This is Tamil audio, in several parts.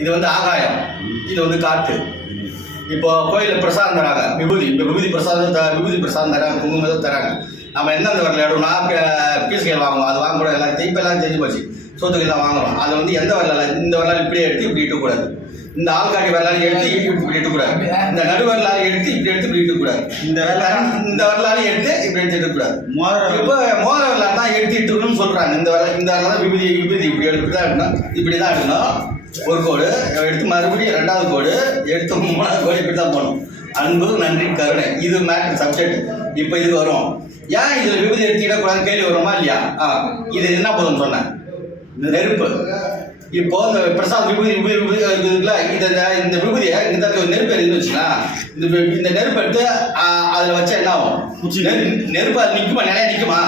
இது வந்து ஆகாயம், இது வந்து காற்று. இப்போ கோயிலில் பிரசாதம் தராங்க, விபூதி பிரசாதம் தராங்க, குங்குமம் தராங்க. நம்ம எந்தெந்த வரல இடம்னா பீஸ்கள் வாங்குவோம், அது வாங்க கூட எல்லாத்தையும் இப்போ எல்லாம் தெரிஞ்சு போச்சு. சொத்துக்கெல்லாம் வாங்குறோம், அதை வந்து எந்த வரல, இந்த வரலாறு இப்படியே எடுத்து இப்படி இட்டக்கூடாது, இந்த ஆள்காட்டி வரலாறு எடுத்து இப்படி இட்டக்கூடாது, இந்த நடு வரலாறு எடுத்து இப்படி எடுத்து இப்படி இட்டக்கூடாது, இந்த வரலாறு எடுத்து இப்படி எடுத்து இட்டக்கூடாது. இப்போ மோர வரலாறு தான் எடுத்து இட்டுக்கணும்னு சொல்கிறாங்க. இந்த வரலாறு தான் விபூதி இப்படி எடுத்து தான் எடுக்கணும், இப்படி தான் எடுக்கணும். ஒரு கோடு எடுத்து மறுபடியும் ரெண்டாவது கோடு எடுத்து மூணாவது கோடு இப்படி தான் போகணும். அன்பு, நன்றி, கருணை, இது மேட்ரு சப்ஜெக்ட். இப்போ இதுக்கு வரும். ஏன் இதில் விபூதி எடுத்துக்கிடக்கூடாதுன்னு கேள்வி வருமா இல்லையா? இது என்ன போதும்னு சொன்னேன், நெருப்பு. இப்போ இந்த பிரசாத் விபூதி இருக்குல்ல, இந்த விபூதியை இந்த நெருப்பு இருந்துச்சுன்னா இந்த நெருப்பு எடுத்து அதில் வச்சா என்ன ஆகும்? நெருப்பு அது நிற்குமா? நிறைய நிற்குமா?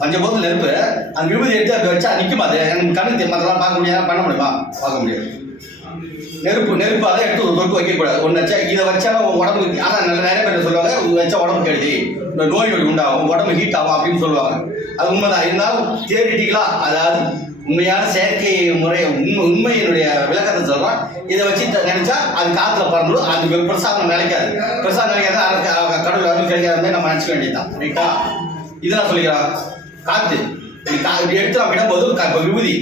பஞ்சபூதத்தில் நெருப்பு, அந்த விபூதி எடுத்து அதை வச்சா நிற்குமா? அது எனக்கு கண்ணு மற்றெல்லாம் பார்க்க முடியாது, பண்ண முடியுமா? பார்க்க முடியாது. நெருப்பு அதை எடுத்து ஒரு தொட்டு வைக்கக்கூடாது. ஒன்று வச்சா இதை வச்சாலும் உடம்புக்கு, ஆனால் நிறைய பேர் சொல்லுவாங்க வச்சா உடம்பு கெடுதி, நோய் உண்டாகும், உடம்பு ஹீட் ஆகும் அப்படின்னு சொல்லுவாங்க. அது உண்மைதான். இருந்தாலும் தியரிட்டிக்கலாக, அதாவது உண்மையான செயற்கை முறை உண்மையினுடைய விளக்கத்தை சொல்கிறோம். இதை வச்சு நினைச்சா அது காற்றுல பறந்துடும், அது பிரசாதம் நினைக்காது. பிரசாதம் நினைக்காது, கடவுள் வந்து கிடைக்காத நம்ம நினச்சிக்க வேண்டியதுதான். ரைட்டா? இதெல்லாம் சொல்லிக்கிறான். காற்று இப்படி எடுத்து நம்ம விடும்போது இப்போ விபூதி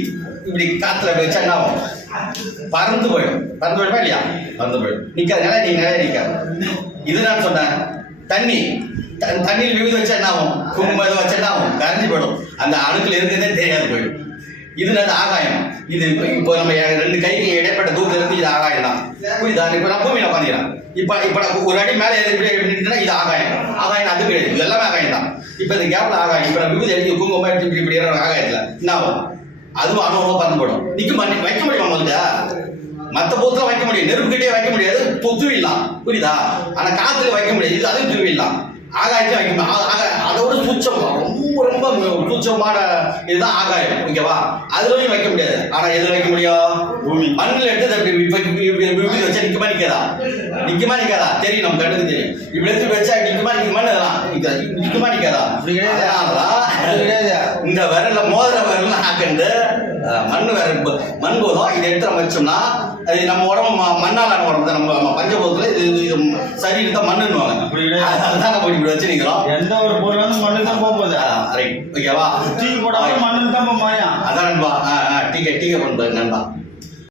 இப்படி காற்றுல வச்சா என்ன ஆகும்? பறந்து போயிடுமா இல்லையா? பறந்து போயிடும், நிற்காது, நிலைய நிற்காது. இது நான் சொன்னேன். தண்ணியில் விபூதி வச்சா என்ன ஆகும்? குங்குமம் ஏதோ வச்சா என்ன ஆகும்? கரைஞ்சி போயிடும், அந்த அணுக்கள் இருக்கிறதே தெரியாது போயிடும். இது அது ஆகாயம். இது இப்போ நம்ம ரெண்டு கைக்கு இடைப்பட்ட தூரத்தில் இருந்து இது ஆகாயம் தான். புரியுதா? இப்போ நான் பூமியில் உட்காந்துக்கிறேன். இப்போ ஒரு அடி மேலே நின்றுட்டுனா இது ஆகாயம். அது கிடையாது, இது எல்லாமே ஆகாயம் தான். இப்போ இந்த கேப்பில் ஆகாயம். இப்போ நம்ம விபூதி எடுத்து குங்குமம் எடுத்து இப்படி ஆகாயத்தில் என்ன ஆகும்? அதுவும் அனுபவமாக பறந்து போடும். வைக்க முடியுமா? முதல்ல மற்ற பூத்தில் வைக்க முடியும், நெருப்புக்கிட்டே வைக்க முடியாது, தூவிடலாம். புரியுதா? ஆனால் காற்றுல வைக்க முடியாது, இது அதுவும் தூவிடலாம். ஆகாயத்தையும் வைக்க முடியும். அதோட சூட்சம், ரொம்ப சூட்சமான இதுதான் ஆகாயம். ஓகேவா? அதுலயும் வைக்க முடியாது. ஆனால் எதில் வைக்க முடியும்? பூமி. மண்ணில் எடுத்து இப்படி வச்சா நிற்குமா நிற்காதா? தெரியும், நம்ம கண்ணுக்கு தெரியும். இப்படி எடுத்து வச்சா நிற்குமான்னு நிற்குமா நிற்காதா? இந்த விரல மோதிர விரல் ஆக்கண்டு மண் போதும். இதை எடுத்து நம்ம வச்சோம்னா அது நம்ம உடம்பு மண்ணாலான உடம்பு தான். நம்ம பஞ்சபூதத்தில் இது சரீரம் தான் மண்ணுன்னுவாங்க. அதுதான் நம்ம இப்படி வச்சு நிற்கிறோம். எந்த ஒரு பொருளும் மண்ணு தான் போகுது. ரைட், ஓகேவா? டீ போடாமல் மண்ணு தான் போமாயா? அதான் நண்பா. டீக்கை பண்ணுறது நண்பா.